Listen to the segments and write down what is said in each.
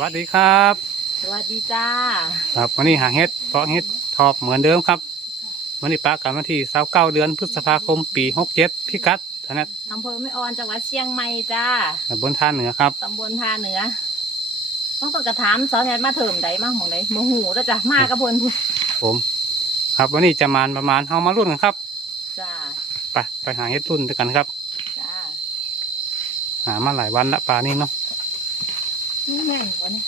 วัสดีครับสวัสดีจ้าครับวันนี้หาเห็ดเพาะเห็ดทอบเหมือนเดิมครับวันนี้ปากันวันที่เสาเก้าเดือนพฤษภาคมปีหกเจ็ดพิกัดธนัดอำเภอแม่ออนจังหวัดเชียงใหม่จ้าตำบลท่าเหนือครับตำบลท่าเหนือต้องต้องกระถามสาวแทนมาเถิมใดมาหมองใดโมหูแล้วจ้ะมากระพนผม ครับวันนี้จะมานประมาณเฮามารุ่นกันครับจ้าไปไปหาเห็ดรุ่นด้วยกันครับจ้าหามาหลายวันละปลานี่เนาะ นี่แม่นกว่านี่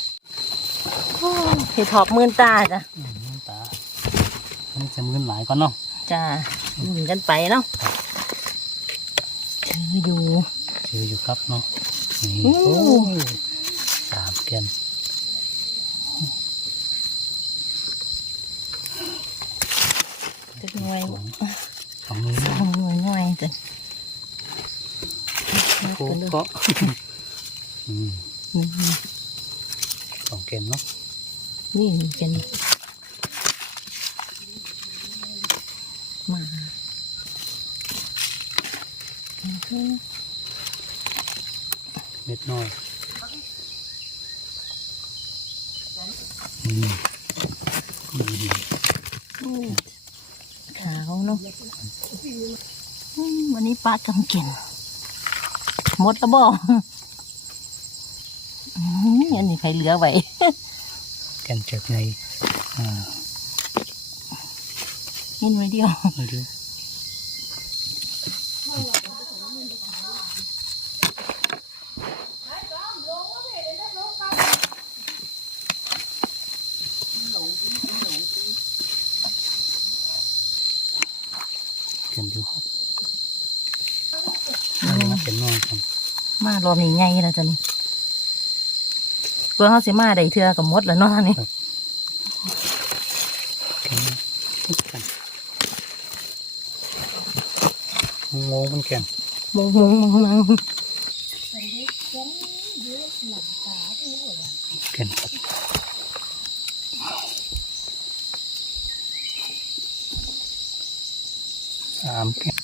เห็ดถอบมื่นตาจ้ะอืมตาอันนี้จะมืนหลายก่อนเนาะจ้าหมุนกันไปเนาะถืออยู่เจออยู่ครับเนาะนี่โอ้โอ้สามแกนจักหน่วยสองสองมือสองหน่วยหน่วยจ้ะนับโอ้กันดูก็อืมนี่ สองแกนเนาะนี่กันมาเม็ดน้อยอืมอืมขาวเนาะวันนี้ป้าทำเกินหมดแล้วบ่ อืมอันนี้ใครเหลือไว้แกนเจ็บในอ่านิดไว้เดียวมาดูแกนเดียวครับอันนี้เป็นน้อยครับมารอบนี้ไงแล้วจ้ะนี่ เพื่อเขาสิมาได้เทือกับมดแล้วเนาะนี่แกนทุกแกนงงมันแก่นมงมงมงมังแกนครับสามแกน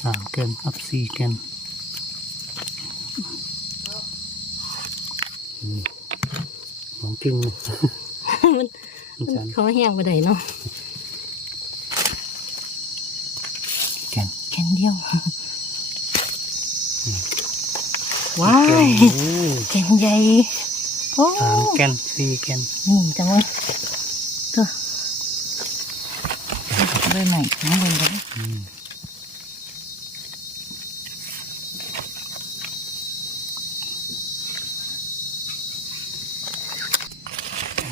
สามแกนครับสี่แกน มของจริงเลยมันอาจารย์เขาแห้งไปได้เนาะแกนแค่นเดียวว้าแกยนโอ้แกนใหญ่โอ้สามแกนสี่แกนนี่จังเลยตัวเลยใหม่น้องเบนกัน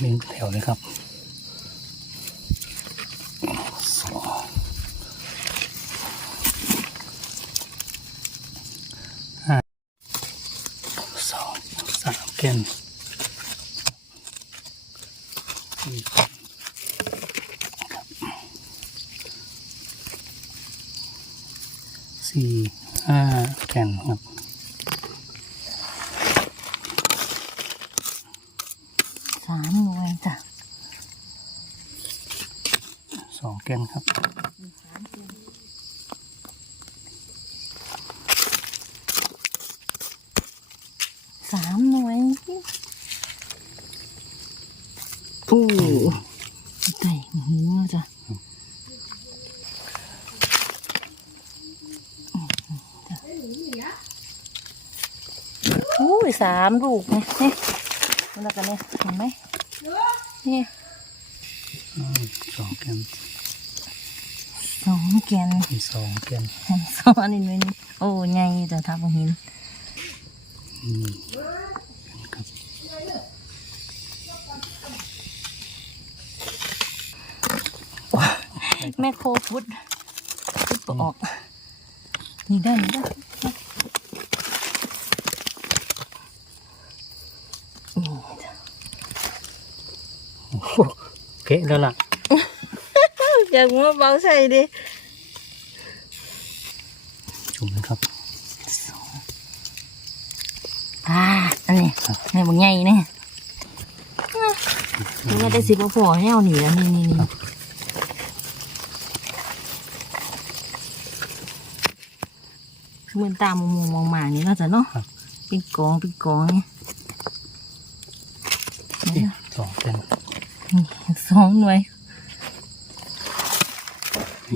อืมหนึ่งแถวเลยครับสองห้าสองสามแกนสี่ครับสี่ห้าแกนครับ สามหน่วยจ้ะ สองแกนครับ สามหน่วยโอ้ไต่หืมจ้ะ อุ้ยสามลูกเนี่ยเนี่ยแล้วกันเนี่ยเห็นไหมเนี่ยอืมสองแกนสองแกนมีสองแกนสองอันนี้หน่วยนี่โอ้ใหญ่แต่ทับบ่เห็นอืมครับแม่โคฟุดฟุดปออกนี่ได้นี่ได้นี่จ้ะ โอ้โหเกะแล้วล่ะ อยากมาเบาใส่ดิจุ่มนะครับอ่าอันนี้ครับแม่บอกใหญ่เนี่ยนี่แม่ได้สิบพอแนวนี่อันนี้นี่นี่เหมือนตามมองมองมานี่เนาะจ้ะเนาะเป็นกองเป็นกองนี่ นี่สองเป็น นี่ สองหน่วย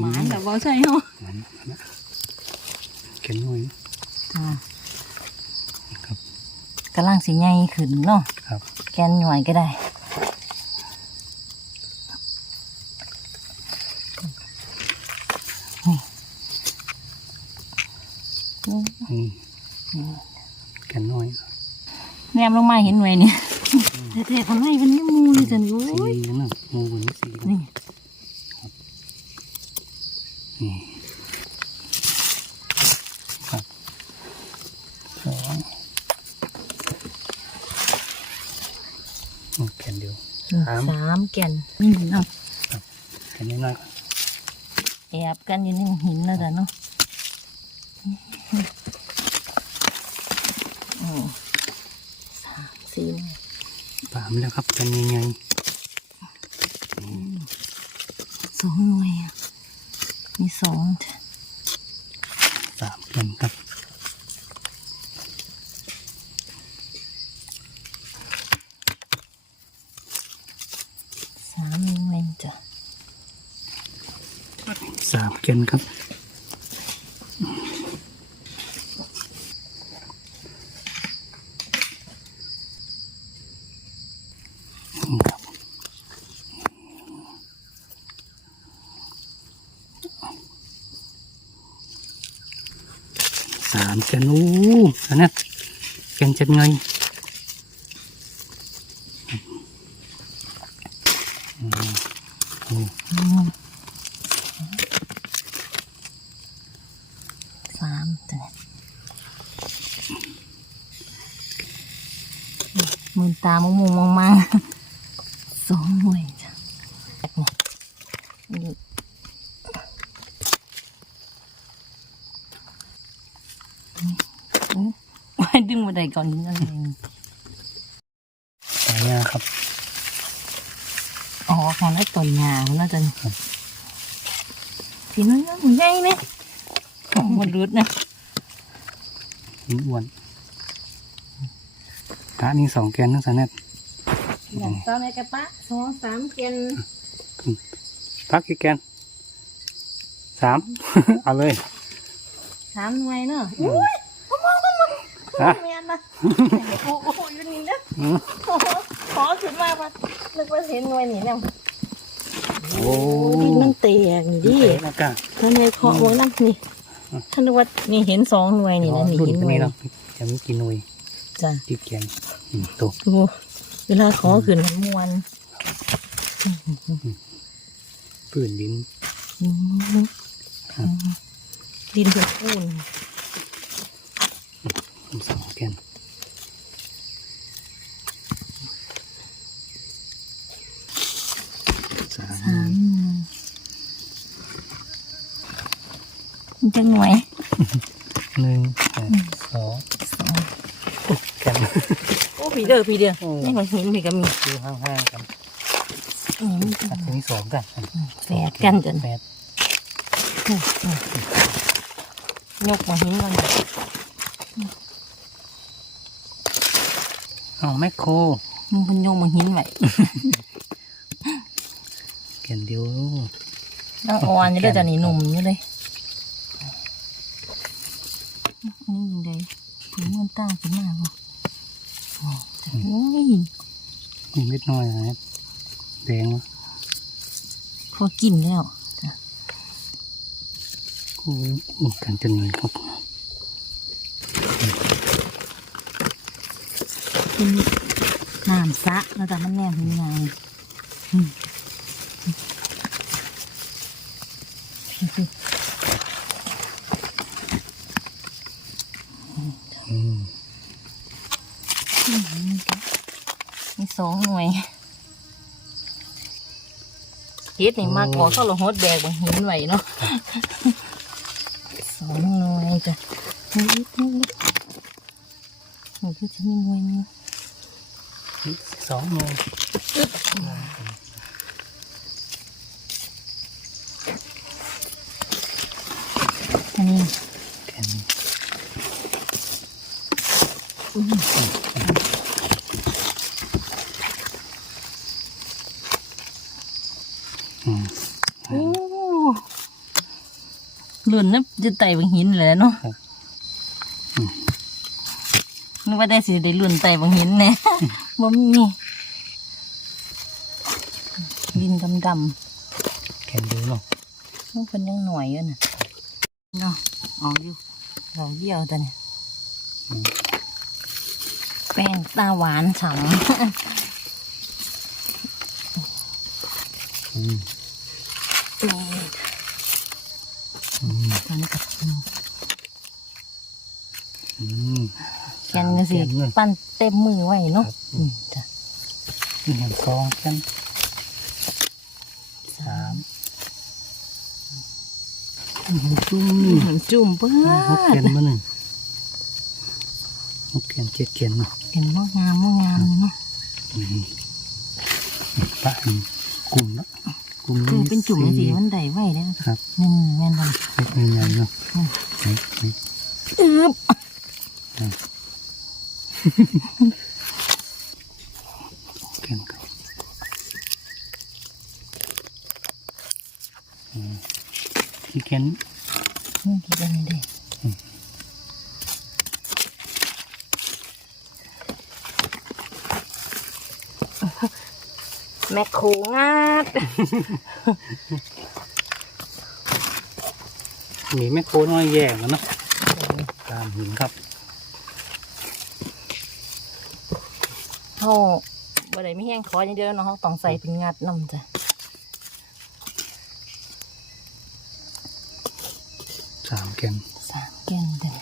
หมาแต่บ่ใช่เนาะหวานนะเก็นหน่อยจ้าครับกำลังสิใหญ่ขึ้นเนาะครับ แกนหน่วยก็ได้นี่อืมเก็นหน่อยแนมลงมาเห็นหน่วยเนี่ยแท้ๆคนให้มันนี่มูเลยจันโอ้ สี ย นั่นหมูวันนี้สีนะ นี่ นี่ครับสอง อืมเก็นเดียวสามสามแกนนี่เนาะเก็นน้อยๆก่อนแอบกันอยู่ในหินนะจ๊ะเนาะโอ้สามสี่หน่วยปามแล้วครับเป็นยังไงสองหน่วยอะมีสองจ้ะ สามเป็นครับ สามหน่วยจ้ะ กนครับนี่ครับ สามเกนอู้นนั้นเกนจะไงอืมอืม อืมสามจ้ะมืนตามองมองมองมาสองหน่วยจ้ะนี่นี่ไว้ ดึงมาได้ก่อนนิดนึงสายยาครับ อ๋อของไอ้ตัวหยามันน่าจะสีนั้นน่ะมันใหญ่ไหมของมันรุดนะหินอ้วนตานี่สองแกนทั้งสามเน็ตอย่างตอนในกระปะสองสามเกนพักกี่แกนสามเอาเลยสามหน่วยเนอะอุ้ยขโมยขโมยฮะเมียน นะโอ้โหอยู่นี่นะอืมโอ้โหขอขึ้นมาปะนึกว่าเห็นหน่วยนี่แล้วโอ้ดินมันแตกนี่ดิเตะนะก้าท่านเลยเคาะวงนั่นนี่ท่านนึกว่านี่เห็นสองหน่วยนี่นะนี่รุ่นเห็นหตัวน่วยนี้เนาะจะมีกี่หน่วยจ้ะกี่แกนอืมตัวโอ้เวลาขอขึ้นมันมวนปืนดินอืมดินเป็นปูนสองแกนสาม สาม มันจะหน่วยหนึ่งสองสองโอ้แกนโอ้ผีเด้อผีเด้ออืมนี่มันหินผีก็มีอยู่ห่างๆกันอืมอันนี้สองกันแฝดกันจนแปดยกมาหินก่อนเอาแมคโครมึงเพิ่นยกมาหินไว้แกนเดียวนั่งอ่อนอยู่เลยจ้ะนี่หนุ่มอยู่เลยนี่ยิงได้ถึงมันตาขึ้นมาบ่โอ้จ้ะโอ้ย มีเม็ดน้อยนะครับแดงวะ พอ กินแล้วจ้ะโอ้โหกันจะเหนื่อยครับกินน้ำสะแล้วจ้ะมันแนมหินงานอืมอืมมีสองหน่วย เฮ็ดนี่มากกว่าเขาเราฮดแบกบางหินไหวเนาะสองหน่วยจ้ะนิดนิดนิดโอ้ยจะมีหน่วยหนึงสองโมงอันนี้ แกน ลุ่นนะจะไต่บางหินเลยเนาะครับอืมนึกว่าได้สิได้ลุ่นไต่บางหินแน่บ่มีดินดำแข็งดูเนาะๆมันเป็นยังหน่อยอยู่น่ะเนาะเอ๋ออยู่เราเยี่ยวแต่เนี่ยแป้งตาหวานฉ่ำ อืม นี่ อืม ตอนนี้ก็ อืม แกนกัน สิแกนเลยปั้นเต็มมือไว้เนาะครับอืมจ้ะหนึ่งสองกันสามจุ้มอืมจุ่มเปื้อหกเกียนนมาหนึ่งหกเกียนเจ็ดเกียนเนาะเห็นว่างามว่างามเลยเนาะอืมปะอันกลุ่มละกลุ่มคือเป็นจุ่มสีมันได้ไว้แล้วครับนี่แม่นบ่เล็กใหญ่ๆเนาะอืมนี่นี่อึบเกียนครับอืมที่เกียนนี่คิดอะไรเด้แม่โคงาดมีแม่โคน้อยแย่กันเนาะตามหินครับ เฮาบ่ได้มีแห้งคออย่างเดียวเนาะเฮาต้องใส่เป็นงัดนำจ้ะสามเกียนสามแก้นเด้อ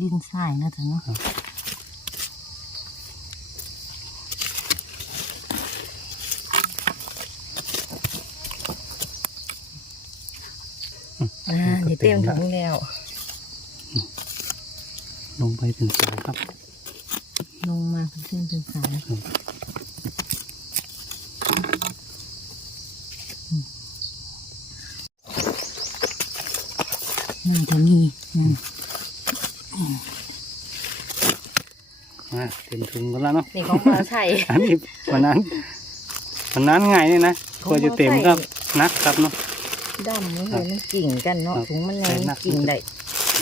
ดินทรายนะจ๊ะเนาะ อ่า เดี๋ยวเตรียมถุงแล้ว ลงไปถึงสายครับ ลงมาเป็นเส้นเป็นสายครับมันจะมีอืมอ่าเต็มถุงกันแล้วเนาะนี่ของปลาไทยอันนี้วันนั้นวันนั้นไงเนี่ยนะกว่าจะเต็มก็นักครับเนาะ ดำมันเลยมันกิ่งกันเนาะครับถุงมันไงใส่หนักกิ่งได้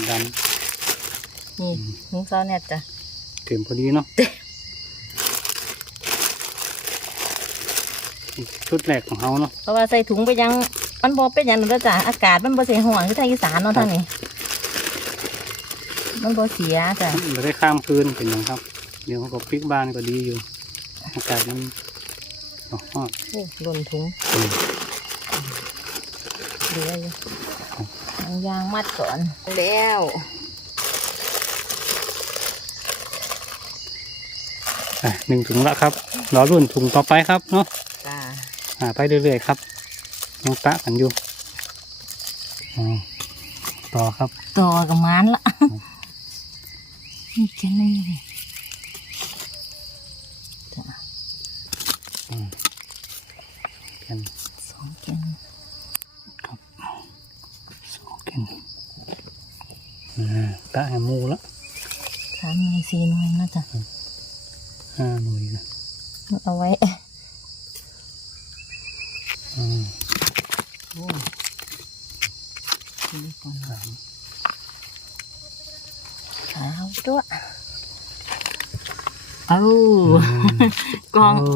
ดันนี่ถุงซอแนตจ้ะเต็มพอดีเนาะชุดแรกของเขาเนาะเพราะว่าใส่ถุงไปยังมันบอเป็นอย่างนั้นแล้วจ้ะอากาศมันบอเสียห่วงที่ทางอีสานเนาะท่านนี่มันบอเสียจ้ะไม่ได้ข้ามคืนเป็นอย่างครับ เดี๋ยวเขาก็พลิกบ้านก็ดีอยู่ อากาศมันอ๋อโอ้หล่นถุงอืม เหลืออยู่เอายางมัดก่อนแล้วอะหนึ่งถุงละครับรอรุ่นถุงต่อไปครับเนาะจ้าอ่าไปเรื่อยๆครับยังปะกันอยู่อ่าต่อครับ ต่อกับมันละนี่แค่นี้เลยจ้ะกันสองแกนครับสองกัน อ่าปะแฮมูละสามหน่วยสี่หน่วยนะจ๊ะห้าหน่วยนะเอาไว้อ่าโอ้ดูก่อนสามขาวตัวเอากองโอ้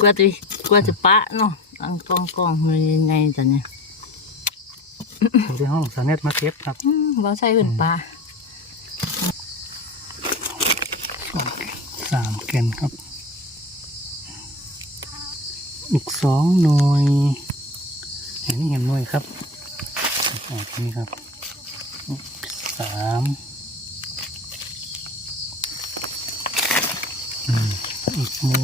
กว่าจะกว่าจะปะเนาะอังกองกองเลยยังไงจ้ะเนี่ยผมที่ห้องสาเน็ตมาเก็บครับ อืมบ่ใช่อื่นปลาสามแกนครับ อีกสองหน่วยเห็นนี่เห็นหน่วยครับออกนี่ครับสามอืมอีกหมู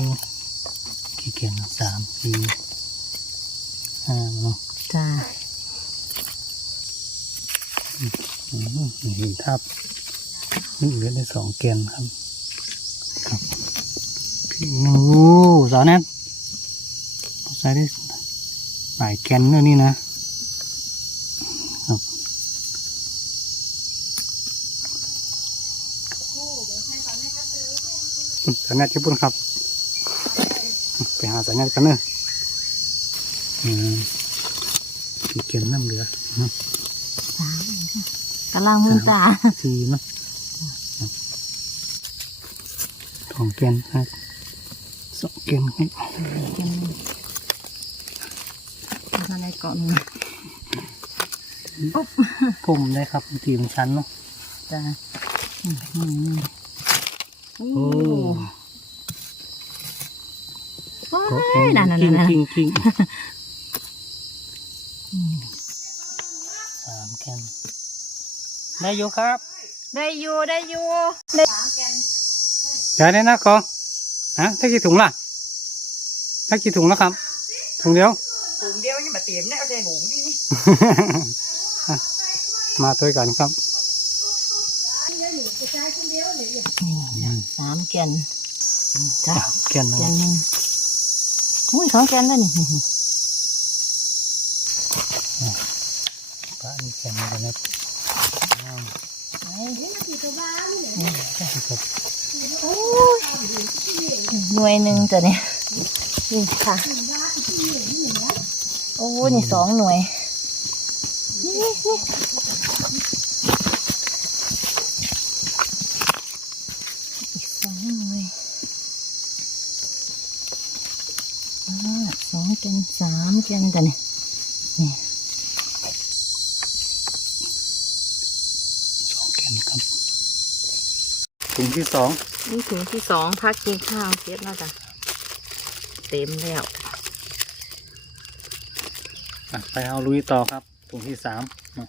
กี่แกนครับสามสี่ห้าเนาะจ้าอืมเห็นทับนี่เหลือได้สองแกนครับ ครับพี่นูสาวแนทใส่ได้หลายแกนเลยนี่นะ ครับสายแนทญี่ปุ่นครับ ไปหาสายแนทกันเนอะอืมเกนน้ำเหลือ กำลังมือตาสี่เนาะครับสองเกียนครับสองเกียนครับกันอะไรก่อนปุ๊บผมได้ครับตีมันชั้นเนาะจ้าอืมอืมโอ้โอ้ว้าโหแข็งยนั่นนั่นกิ้งนั่นกิ้งกิ้งอืมสามแกน ได้อยู่ครับได้อยู่ได้อยู่ได้จ่ายได้นะกองฮะถ้ากี่ถุงล่ะถ้ากี่ถุงแล้วครับ ถุงเดียวถุงเดียวนี่มาเตรียมเนี่ยเอาใจหุงนี่มาตัวกันครับนี่สามแกนจ้าแกนแกนหนึ่งอุ้ยสองแกนแล้วนี่ปลานี่แกนกันนะอ้าวครับ หน่วยหนึ่งจ้ะเนี่ยนี่ค่ะ โอ้นี่สองหน่วย นี่นี่อีกสองหน่วยอ่าสองแกนสามแกนจ้ะเนี่ยนี่ สองแกนครับถุง ที่สองนี่ถุงที่สองพักกินข้าวเสร็จแล้วจ้ะเต็มแล้วอะไปเอาลุยต่อครับถุงที่สามเนาะ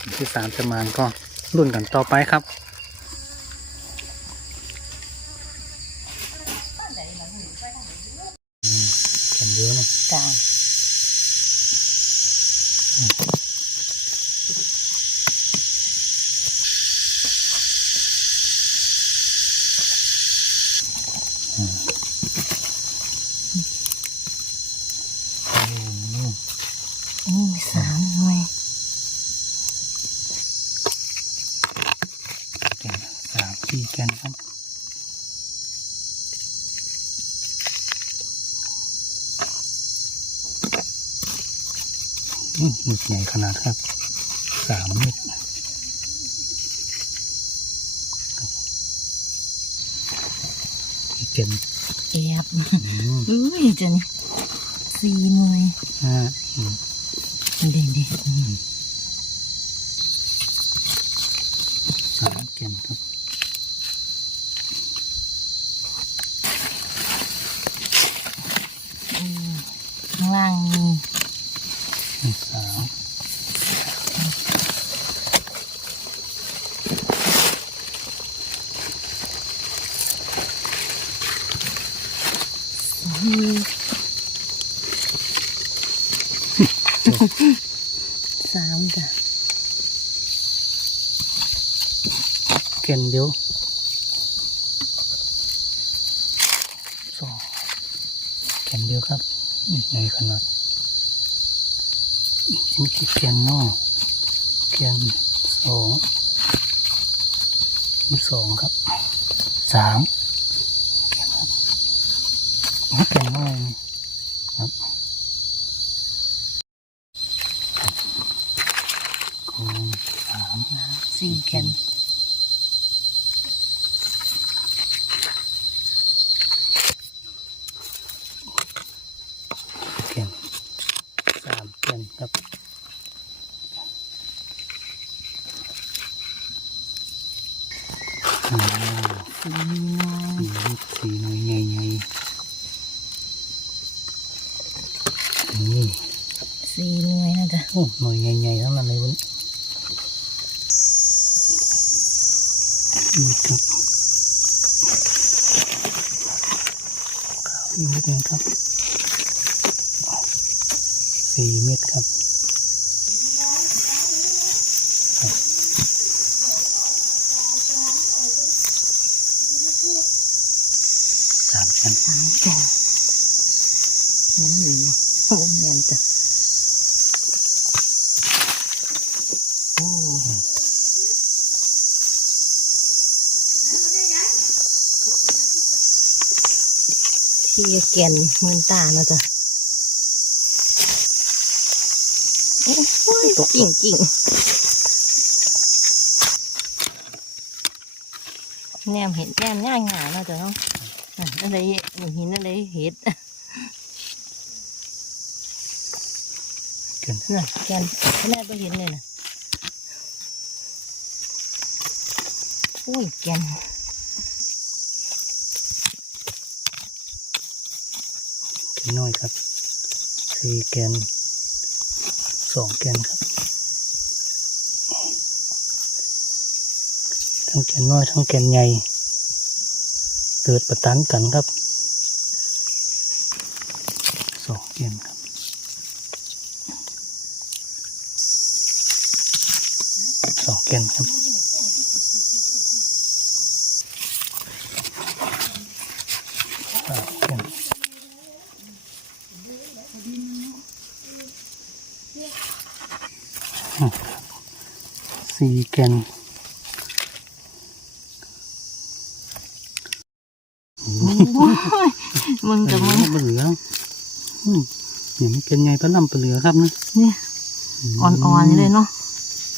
ถุงที่สามจะมาก็รุ่นกันต่อไปครับอืมแกนเดียวเนาะ จ้า อืม นี่สามหน่วย แกนสามสี่แกนครับอืม หมึกใหญ่ขนาดครับสามเม็ดอีกเจนแอบอืมอุ้ยจ้ะนี่สี่หน่วยห้าอืมเด่นดิสามแกนครับข้างล่างมี อีกสาม มีสามจ้ะ แก นเดียวสองแกนเดียวครับใหญ่ขนาดนี่ชิ้นแกนเนอแกนสองมีสองครับสามแกนครับนี่แกนนอยครับสามสี่กัน แกนสามแกนครับอ่า สี่หน่วย สีสีหน่อยใหญ่ใหญ่นี่ สี่หน่วยนะจ๊ะ โอ้หน่อยใหญ่ใหญ่ทั้งนั้นเลยวันนี่ครับข้าวอีก นึงครับสี่เม็ดครับสามชั้นสามกันงั้นหรือโอ้แม่นจ้ะ พี่แก่นเหมือนตาเนาะจ้ะโอ้ยจริงจริงแนมเห็นแนมง่ายง่ายๆเนาะจ้ะเนาะอะอะไรหินอะไรเห็ดเกินน่ะแก่นแม่ไปเห็นเลยนะอุ้ยแก่น แกนน้อยครับสี่แกนสองแกนครับ ทั้งแกนน้อยทั้งแกนใหญ่เกิดประตันกันครับสองแกนครับสองแกนครับสามแกน สี่แกนมึงกับมึงปลาเหลืออืมเนี่ยมันเป็นไงปลาลำปลาเหลือครับนะเนี่ยอ่อนๆเลยเนาะ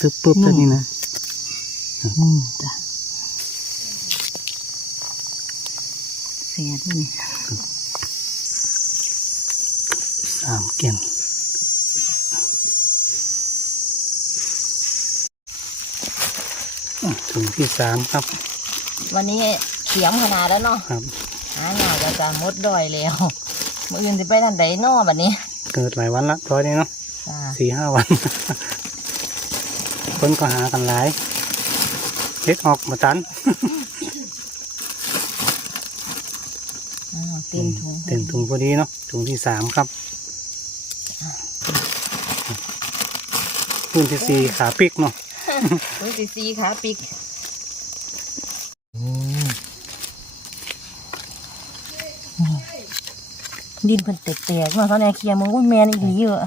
ตึบปุ๊บตัวนี้นะอืมจ้ะเสียด้วยนี่สามแกนอะ ถุงที่สามครับ วันนี้เขียมขนาดแล้วเนาะครับหาหน่อยก็จะมดดอยแล้วมื่ออื่นจะไปทางใดเนาะบัดนี้ เกิดหลายวันละร้อยนี้เนาะจ้าสี่ห้าวัน คนก็หากันหลายเล็กออกมาตันอ้าวเต็มถุงเต็มถุงพอดีเนาะถุงที่สามครับรุ่นที่สี่ขาปิกเนาะ ถุงสีสีขาปิกดินเพิ่นแตกๆเนาะตอนนี้เคลียร์มึงว่าแมนอีกเยอะ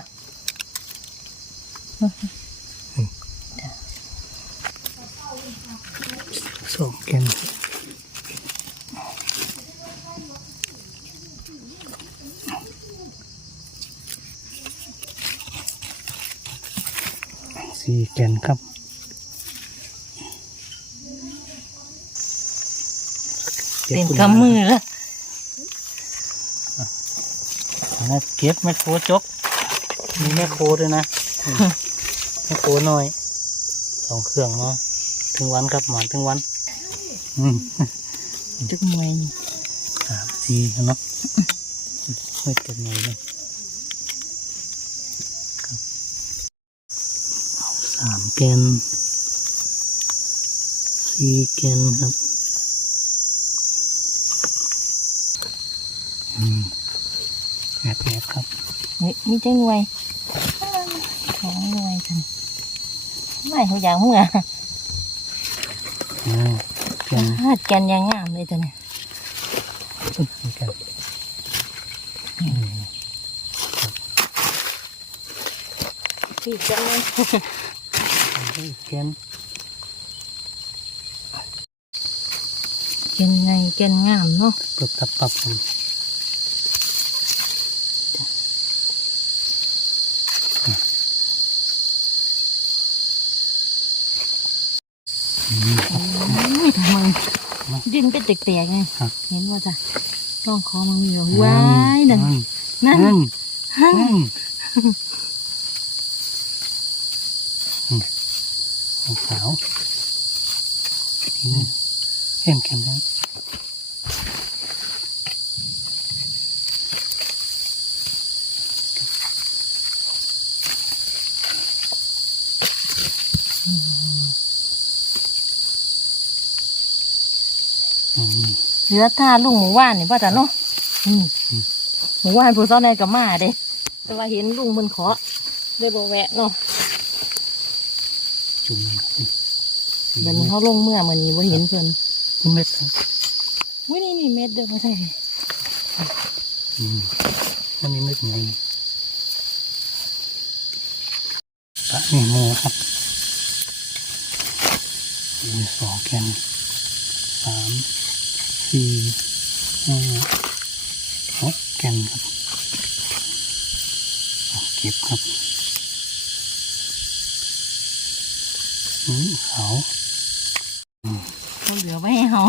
สองแกนสี่แกนครับ เต็มกำมือแล้วนะเก็บแมคโครจกมีแมคโครด้วยนะอืมแมคโครหน่อยสองเครื่องมาถึงวันครับหมอนถึงวันอืมจุกมวยนี่สามสี่เนาะไม่เกินไงเลยครับเอาสามแกนสี่แกนครับ อืม แอบแอบครับนี่นี่จังหน่วยสองหน่วยกันไม่เขาอย่างเมื่ออ่าแกนฮาดแกนยางงามเลยจ้ะเนี่ยสุดเหมือนกันอืมพี่จังเลยแกนแกนไงแกนงามเนาะเปิดตับปับผมอืม อุ้ยทำไมดิ นเป็นแตกๆไงครับ เห็นว่าจ้ะร่องคอมันมีแบบว้ายนั่นนั่นนั่นฮั่นนั่นอืมเอาขาวทีนี้เห็นกันแล้ว เหลือท่าลุงหมู่ว่านนี่ว่าจ้ะเนาะอืมหมู่ว่านผู้ซ้อนในกับมาเด้แต่ว่าเห็นลุงมันเคาะเลยบ่แวะเนาะจุ่มลงครับนี่เดี๋ยวนี้เขาลงเมื่อมื่อนี้บ่เห็นเพิ่นคุณเม็ดครับอุ้ยนี่มีเม็ดเด้อมาใส่อืมวันนี้เม็ดไงปะนี่โมครับมีสองแกนสาม สี่ห้าหกกนครับเอาเก็บครับอืมเขาเขาเหลือไว้ให้เฮา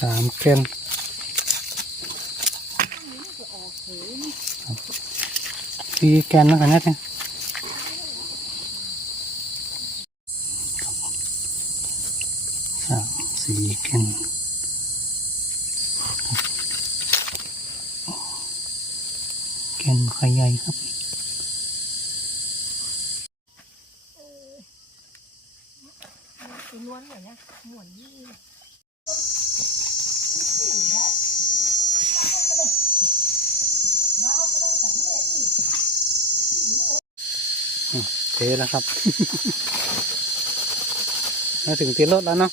สามแกนครับสี่แกนแล้วกันนะเนี่ยครับสามสี่แกนครับแกนไข่ใหญ่ครับ เป็นล้วนเหมือนเนี่ยหมวนนี่ เทแล้วครับ มาถึงตีรถแล้วเนาะ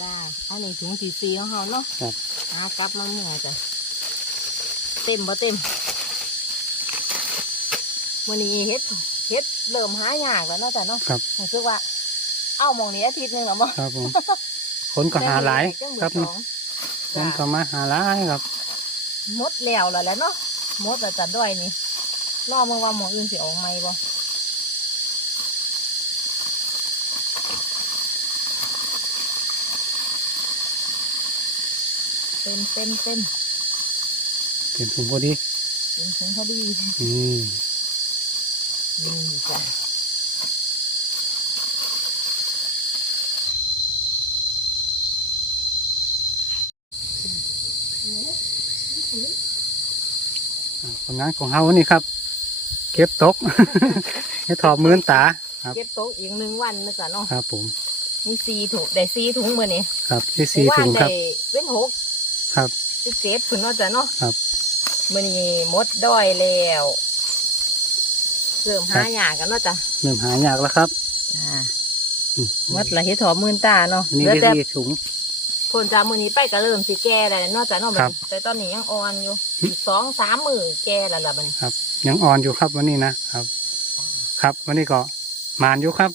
จ้าอันนี้ถุงสีสีของเฮาเนาะครับเอากลับมาเมื่อจ้ะเต็มบ่เต็มวันนี้เฮ็ดเฮ็ดเริ่มหายากแล้วเนาะจ้ะเนาะครับรู้สึกว่า เอ้าหมองนี้อาทิตย์หนึงแล้วบ่ครับผมคนก็หาหลายจังครับเดือนเนาะสองคนก็มาหาหลายครับหมดแล้วแล้วแหละเนาะหมดแล้วจ้ะด้วยนี่รอมึงว่าหมองอื่นสิออกไหมบ่ เป็นเป็นเป็นเป็นถุงพอดีเป็นถุงพอดีอืมนี่จ้ะอ่าผลงานของเฮานี่ครับ เก็บตกให้ถอบมือนตาครับเก็บโต๊ะอีกหนึ่งวันนะจ๊ะเนาะครับ ผมมีสี่ถุงได้สี่ถุงมื้อนี้ครับที่สี่เมื่อถุวานงครับได้เป็นหก ครับสิบเจ็ดถุงเนาะจ้ะเนาะครับมื้อนี้หมดด้อยแล้วเริ่มหาหยากกันเนาะจ้ะเริ่มหายากแล้วครับอ่าอืมหมดละเฮ็ดถอมมื่นตาเนาะอันนี่เหลือได้แต่สี่ถุงผลจากมื้อนี้ไปก็เริ่มสิแก่แล้วเนาะจ้ะเนาะครับแต่ตอนนี้ยังอ่อนอยู่อีกสองสามมื้อแก่แล้วล่ะบัดนี้ครับ ยังอ่อนอยู่ครับวันนี้นะครับ ครับวันนี้ก็มานอยู่ครับ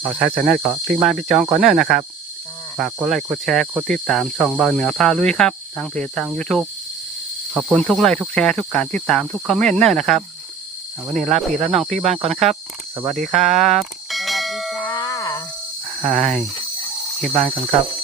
เราใช้สแนตก็พี่บ้านพี่จองก่อนเนอะนะครับจ้า ฝากกดไลค์กดแชร์กดติดตามช่องเบาเหนือพาลุยครับทางเพจทาง YouTube ขอบคุณทุกไลค์ทุกแชร์ทุกการติดตามทุกคอมเมนต์เนอะนะครับอ่าวันนี้ลาปีและน้องพี่บ้านก่อนนะครับ สวัสดีครับสวัสดีจ้าไฮพี่บ้านก่อนครับ